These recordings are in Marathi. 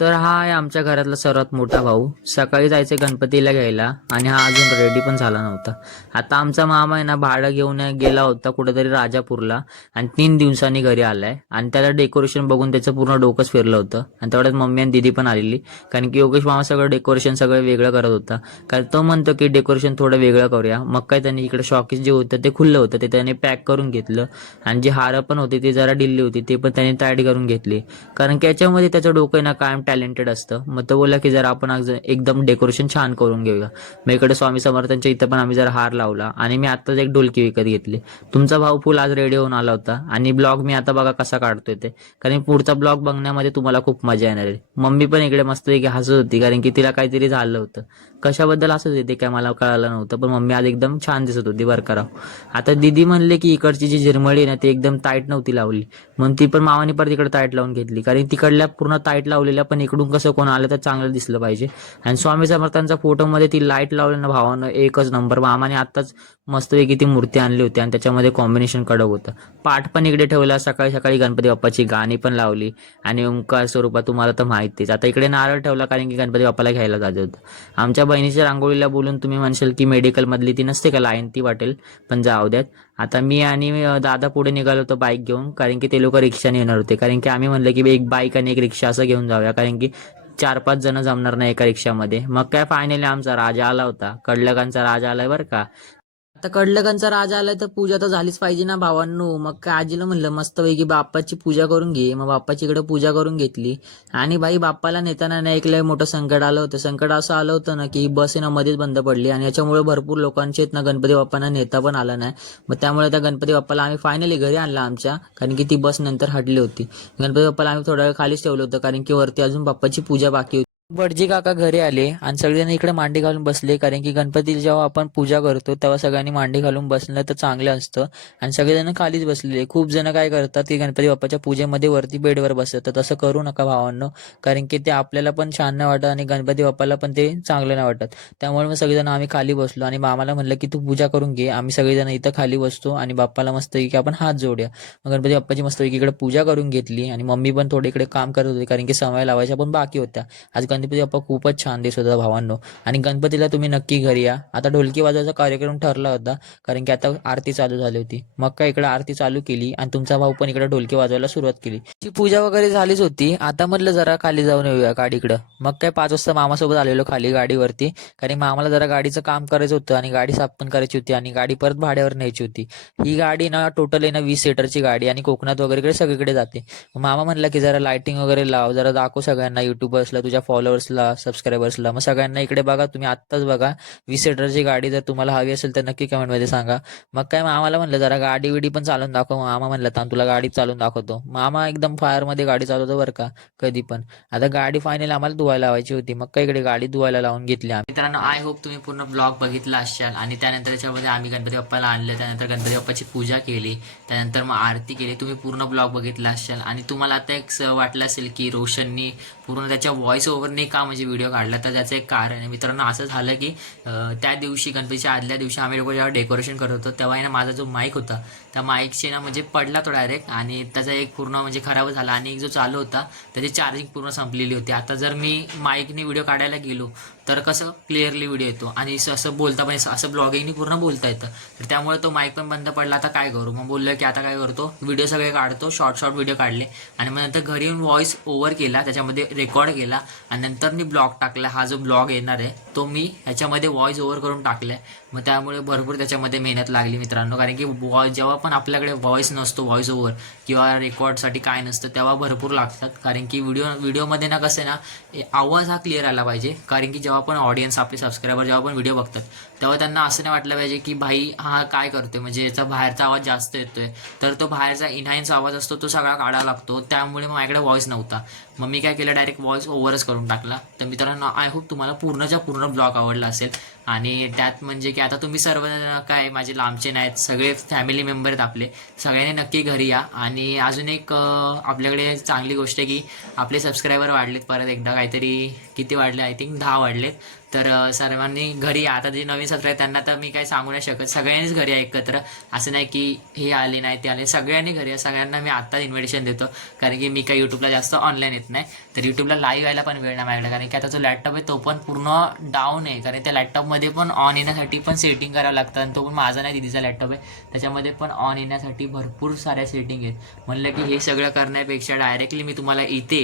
तर हा आहे आमच्या घरातला सर्वात मोठा भाऊ. सकाळी जायचे गणपतीला घ्यायला आणि हा अजून रेडी पण झाला नव्हता. आता आमचा मामा आहे ना भाडं घेऊन गेला होता कुठेतरी राजापूरला आणि तीन दिवसांनी घरी आलाय. आणि त्याला डेकोरेशन बघून त्याचं पूर्ण डोकंच फिरलं होतं. आणि तेवढ्यात मम्मी आणि दिदी पण आलेली. कारण की योगेश मामा सगळं डेकोरेशन सगळं वेगळं करत होता. कारण तो म्हणतो की डेकोरेशन थोडं वेगळं करूया. मग काय त्यांनी इकडे शॉकेज जे होतं ते खुल्लं होतं. ते त्याने पॅक करून घेतलं. आणि जी हारं पण होती ती जरा दिल्ली होती. ते पण त्याने टाईट करून घेतली. कारण की याच्यामध्ये त्याचं डोकं आहे ना कायम टॅलेंटेड असतं. मग तो बोला की जर आपण आज एकदम डेकोरेशन छान करून घेऊया. मग इकडे स्वामी समर्थांच्या इथं पण आम्ही जर हार लावला आणि मी आताच एक ढोलकी विकत घेतली. तुमचा भाऊ फुल आज रेडी होऊन आला होता आणि ब्लॉग मी आता बघा कसा काढतोय ते. कारण पुढचा ब्लॉग बघण्यामध्ये तुम्हाला खूप मजा येणार आहे. मम्मी पण इकडे मस्त की हसत होती कारण की तिला काहीतरी झालं होतं. कशाबद्दल असंच होती ते काय मला कळालं नव्हतं पण मम्मी आज एकदम छान दिसत होती बरं करा आता दिदी म्हणले की इकडची जी झिरमळी ना ती एकदम टाईट नव्हती लावली. म्हणून ती पण मामाने परत इकडे ताईट लावून घेतली. कारण तिकडल्या पूर्ण ताईट लावलेल्या पण इकडून कसं कोण आलं तर चांगलं दिसलं पाहिजे. आणि स्वामी समर्थांच्या फोटोमध्ये ती लाइट लावली ना भावानं एकच नंबर मामाने आत्ताच मस्तपैकी ती मूर्ती आणली होती आणि त्याच्यामध्ये कॉम्बिनेशन कडक होतं. पाठ पण इकडे ठेवला सकाळी सकाळी गणपती बाप्पाची गाणी पण लावली आणि ओंकार स्वरूपात तुम्हाला तर माहितीच आता इकडे नारळ ठेवला कारण की गणपती बाप्पाला घ्यायला जायचं होतं. आमच्या बहिणीच्या रांगोळीला बोलून तुम्ही म्हणशाल की मेडिकलमधली ती नसते का लाईन ती वाटेल? पण जाऊ द्यात. आता मी आणि दादा पुढे निघालो होतो बाईक घेऊन कारण की ते लोक रिक्षाने येणार होते. कारण की आम्ही म्हणलं की एक बाईक आणि एक रिक्षा असं घेऊन जाऊया कारण की चार पाच जण जमणार नाही एका रिक्षामध्ये. मग काय फायनली आमचा राजा आला होता. कडलकांचा राजा आलाय बरं का. आता कडलकांचा राजा आलाय तर पूजा तर झालीच पाहिजे ना भावांनो. मग काय आजीला म्हणलं मस्तपैकी बाप्पाची पूजा करून घे. मग बाप्पाची इकडे पूजा करून घेतली. आणि बाई बाप्पाला नेताना ना एक लय मोठं संकट आलं होतं. संकट असं आलं होतं ना की बस ना मध्येच बंद पडली. आणि याच्यामुळे भरपूर लोकांचे आहेत ना गणपती बाप्पांना नेता पण आला नाही. मग त्यामुळे त्या गणपती बाप्पाला आम्ही फायनली घरी आणला आमच्या. कारण की ती बस नंतर हटली होती. गणपती बाप्पाला आम्ही थोडा वेळ खालीच ठेवलं होतं. कारण की वरती अजून बाप्पाची पूजा बाकी होती. भटजी काका घरी आले आणि सगळेजण इकडे मांडी घालून बसले कारण की गणपती जेव्हा आपण पूजा करतो तेव्हा सगळ्यांनी मांडी घालून बसलं तर चांगलं असतं. आणि सगळेजण खालीच बसलेले. खूप जण काय करतात की गणपती बाप्पाच्या पूजेमध्ये वरती बेडवर बसतात. तर तसं करू नका भावांनो कारण की ते आपल्याला पण छान नाही वाटत आणि गणपती बाप्पाला पण ते चांगलं नाही वाटत. त्यामुळे मग सगळेजण आम्ही खाली बसलो आणि मामाला म्हणलं की तू पूजा करून घे. आम्ही सगळेजण इथं खाली बसतो आणि बाप्पाला मस्त की आपण हात जोडूया. मग गणपती बाप्पाची मस्त इकडे पूजा करून घेतली आणि मम्मी पण थोडे इकडे काम करत होती कारण की समय लावायच्या पण बाकी होत्या. आज गणपती बाप्पा खूपच छान दिसत होता भावांनो. आणि गणपतीला तुम्ही नक्की घरी या. आता ढोलकी वाजवायचा कार्यक्रम ठरला होता कारण की आता आरती चालू झाली होती. मग काय इकडे आरती चालू केली आणि तुमचा भाऊ पण इकडे ढोलकी वाजवायला सुरुवात केली. ती पूजा वगैरे झालीच होती. आता म्हटलं जरा खाली जाऊन येऊया गाडीकडं. मग काय पाच वाजता मामासोबत आलेलो खाली गाडीवरती कारण मामाला जरा गाडीचं काम करायचं होतं आणि गाडी साफ पण करायची होती आणि गाडी परत भाड्यावर न्यायची होती. ही गाडी ना टोटल आहे ना वीस सीटरची गाडी आणि कोकणात वगैरे सगळीकडे जाते. मामा म्हणला की जरा लायटिंग वगैरे लाव जरा दाखव सगळ्यांना युट्यूबर्सला तुझ्या फॉलोअर्सला सबस्क्रायबर्सला मग सगळ्यांना इकडे बघा तुम्ही आत्ताच बघा. वीस सीटरची गाडी जर तुम्हाला हवी असेल तर नक्की कमेंटमध्ये सांगा. मग काय आम्हाला म्हणलं जरा गाडी विडी पण चालून दाखव. मग मामा म्हणलं तर तुला गाडी चालून दाखवतो. मामा एकदम फायरमध्ये गाडी चालवतो बरं का कधी पण. आता गाडी फायनल आम्हाला धुवायला लावायची होती. मग काय इकडे गाडी धुवायला लावून घेतली आम्ही. मित्रांनो आय होप तुम्ही पूर्ण ब्लॉग बघितला असाल. आणि त्यानंतर त्याच्यामध्ये आम्ही गणपती बाप्पाला आणलं. त्यानंतर गणपती बाप्पाची पूजा केली. त्यानंतर मग आरती केली. तुम्ही पूर्ण ब्लॉग बघितला असाल. आणि तुम्हाला आता एक वाटलं असेल की रोशननी पूर्ण त्याच्या व्हॉइस ओव्हरने का म्हणजे व्हिडिओ काढला तर त्याचं एक कारण आहे. मित्रांनो असं झालं की त्या दिवशी गणपतीच्या आदल्या दिवशी आम्ही लोक जेव्हा डेकोरेशन करत होतो तेव्हा आहे ना माझा जो माईक होता त्या माईकचे ना म्हणजे पडला तो डायरेक्ट आणि त्याचा एक पूर्ण म्हणजे खराब झाला. आणि एक जो चालू होता त्याची चार्जिंग पूर्ण संपलेली होती. आता जर मी माईकने व्हिडिओ काढायला गेलो तर कसं क्लिअरली व्हिडिओ येतो. आणि असं असं बोलता पण असं- असं ब्लॉगिंगनी पूर्ण बोलता येतं. तर त्यामुळे तो माईक पण बंद पडला आता काय करू? मग बोललो की आता काय करतो? व्हिडिओ सगळे काढतो शॉर्ट शॉर्ट व्हिडिओ काढले. आणि मग नंतर घरी येऊन व्हॉइस ओव्हर केला त्याच्यामध्ये रेकॉर्ड केला. आणि नंतर मी ब्लॉग टाकला. हा जो ब्लॉग येणार आहे तो मी ह्याच्यामध्ये व्हॉइस ओव्हर करून टाकलाय. मग त्यामुळे भरपूर त्याच्यामध्ये मेहनत लागली मित्रांनो. कारण की vo- जेव्हा पण आपल्याकडे व्हॉइस नसतो व्हॉइस ओव्हर किंवा रेकॉर्डसाठी काय नसतं तेव्हा भरपूर लागतात. कारण की व्हिडिओ व्हिडिओमध्ये ना कसं आहे ना ए- आवाज हा क्लिअर आला पाहिजे. कारण की जेव्हा पण ऑडियन्स आपले सबस्क्रायबर जेव्हा पण व्हिडिओ बघतात तेव्हा त्यांना असं नाही वाटलं पाहिजे की भाई हा काय करतोय? म्हणजे याचा बाहेरचा आवाज जास्त येतोय. तर तो बाहेरचा इनहायन्स आवाज असतो तो सगळा काढावा लागतो. त्यामुळे मग माझ्याकडे व्हॉइस नव्हता. मग मी काय केलं? डायरेक्ट व्हॉइस ओव्हरच करून टाकला. तर मित्रांनो आय होप तुम्हाला पूर्णच्या पूर्ण ब्लॉग आवडला असेल. आणि त्यात म्हणजे की आता तुम्ही सर्व काय माझे लांबचे नाहीत सगळे फॅमिली मेंबर आहेत आपले. सगळ्यांनी नक्की घरी या. आणि अजून एक आपल्याकडे चांगली गोष्ट आहे की आपले सबस्क्रायबर वाढलेत परत एकदा. काहीतरी किती वाढले? आय थिंक दहा वाढले तर सर्वांनी घरी आता जे नवीन सत्र आहे त्यांना तर मी काही सांगू नाही शकत. सगळ्यांनीच घरी आहे एकत्र. असं नाही की हे आले नाही ते आले. सगळ्यांनी घरी आहे सगळ्यांना मी आत्ताच इन्व्हिटेशन देतो. कारण की मी काही यूट्यूबला जास्त ऑनलाईन येत नाही. तर यूट्यूबला लाईव्ह यायला पण वेळ नाही माझ्याकडे. कारण की आता जो लॅपटॉप आहे तो पण पूर्ण डाऊन आहे. कारण त्या लॅपटॉपमध्ये पण ऑन येण्यासाठी पण सेटिंग करावं लागतं. आणि तो पण माझा नाही दिदीचा लॅपटॉप आहे. त्याच्यामध्ये पण ऑन येण्यासाठी भरपूर साऱ्या सेटिंग आहेत. म्हणलं की हे सगळं करण्यापेक्षा डायरेक्टली मी तुम्हाला इथे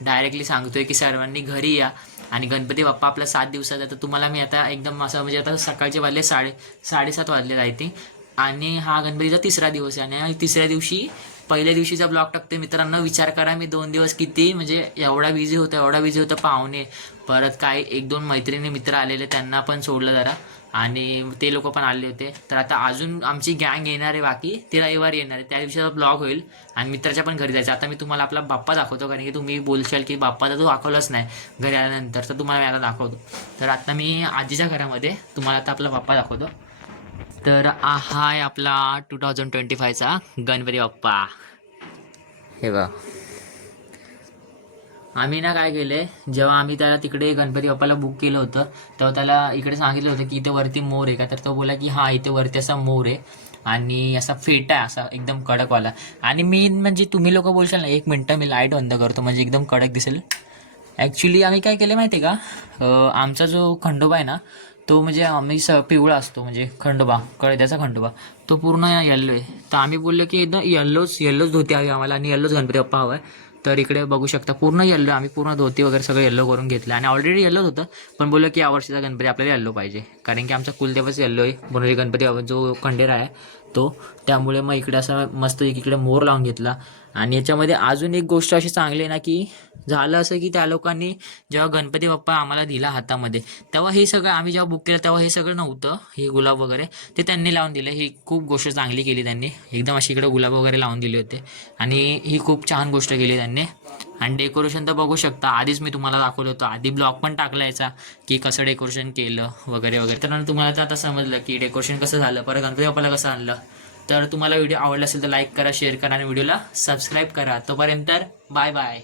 डायरेक्टली सांगतोय की सर्वांनी घरी या. आणि गणपती बाप्पा आपला सात दिवसाचा तर तुम्हाला मी आता एकदम असं म्हणजे आता सकाळचे वाजले साडे साडेसात वाजले आहे ते आणि हा गणपतीचा तिसरा दिवस आहे. आणि तिसऱ्या दिवशी पहिल्या दिवशीचा ब्लॉग टाकते मित्रांनो विचार करा मी दोन दिवस किती म्हणजे एवढा बिझी होतं एवढा बिझी होतं पाहुणे. परत काय एक दोन मैत्रिणी मित्र आलेले त्यांना पण सोडलं जरा. आणि ते लोक पण आले होते. तर आता अजून आमची गँग येणार आहे बाकी. ते रविवारी येणार आहे. त्या दिवशीचा ब्लॉग होईल. आणि मित्राच्या पण घरी जायचं. आता मी तुम्हाला आपला बाप्पा दाखवतो कारण की तुम्ही बोलशाल की बाप्पा तर तू दाखवलाच नाही घरी आल्यानंतर. तर तुम्हाला मी आता दाखवतो. तर आता मी आजीच्या घरामध्ये तुम्हाला आता आपला बाप्पा दाखवतो. तर हा आहे आपला टू थाउजंड ट्वेंटी फायचा गणपती बाप्पा. हे बघा. आम्ही ना काय केले जेव्हा आम्ही त्याला तिकडे गणपती बाप्पाला बुक केलं होतं तेव्हा त्याला इकडे सांगितलं होतं की इथे वरती मोर आहे का? तर तो बोला की हा इथे वरती असा मोर आहे आणि असा फेटा आहे असा एकदम कडकवाला. आणि मी म्हणजे तुम्ही लोक बोलशाल ना एक मिनटं मी लाइट बंद करतो म्हणजे एकदम कडक दिसेल. ॲक्च्युली आम्ही काय केलं माहिती आहे का आमचा जो खंडोबा आहे ना तो म्हणजे आम्ही स पिवळा असतो म्हणजे खंडोबा कळद्याचा खंडोबा. तो पूर्ण येल्लो आहे. तर आम्ही बोललो की एकदम येल्लोच येल्लोच धोती हवी आम्हाला आणि येल्लोच गणपती बाप्पा हवा आहे. तर इकडे बघू शकता पूर्ण येल्लो आम्ही पूर्ण धोती वगैरे सगळं येल्लो करून घेतलं. आणि ऑलरेडी येल्लोच होतं पण बोललो की यावर्षीचा गणपती आपल्याला येल्लो पाहिजे. कारण की आमचा कुलदेवच येल्लो आहे. बोनरी गणपती बाबा जो खंडेरा आहे तो. त्यामुळे मग इकडे असं मस्त इकडे मोर लावून घेतला. आणि याच्यामध्ये अजून एक गोष्ट अशी चांगली आहे ना की झालं असं की त्या लोकांनी जेव्हा गणपती बाप्पा आम्हाला दिला हातामध्ये तेव्हा हे सगळं आम्ही जेव्हा बुक केलं तेव्हा हे सगळं नव्हतं हे गुलाब वगैरे ते त्यांनी लावून दिलं. ही खूप गोष्ट चांगली केली त्यांनी. एकदम अशी इकडे गुलाब वगैरे लावून दिले होते. आणि ही खूप छान गोष्ट केली त्यांनी. आणि डेकोरेशन तर बघू शकता. आधीच मी तुम्हाला दाखवलं होतं. आधी ब्लॉग पण टाकला याचा की कसं डेकोरेशन केलं वगैरे वगैरे. तर तुम्हाला तर आता समजलं की डेकोरेशन कसं झालं. परत गणपती बाप्पाला कसं आणलं? तर तुम्हाला व्हिडिओ आवडला असेल तर लाईक करा शेअर करा आणि व्हिडिओला सबस्क्राईब करा. तोपर्यंत बाय बाय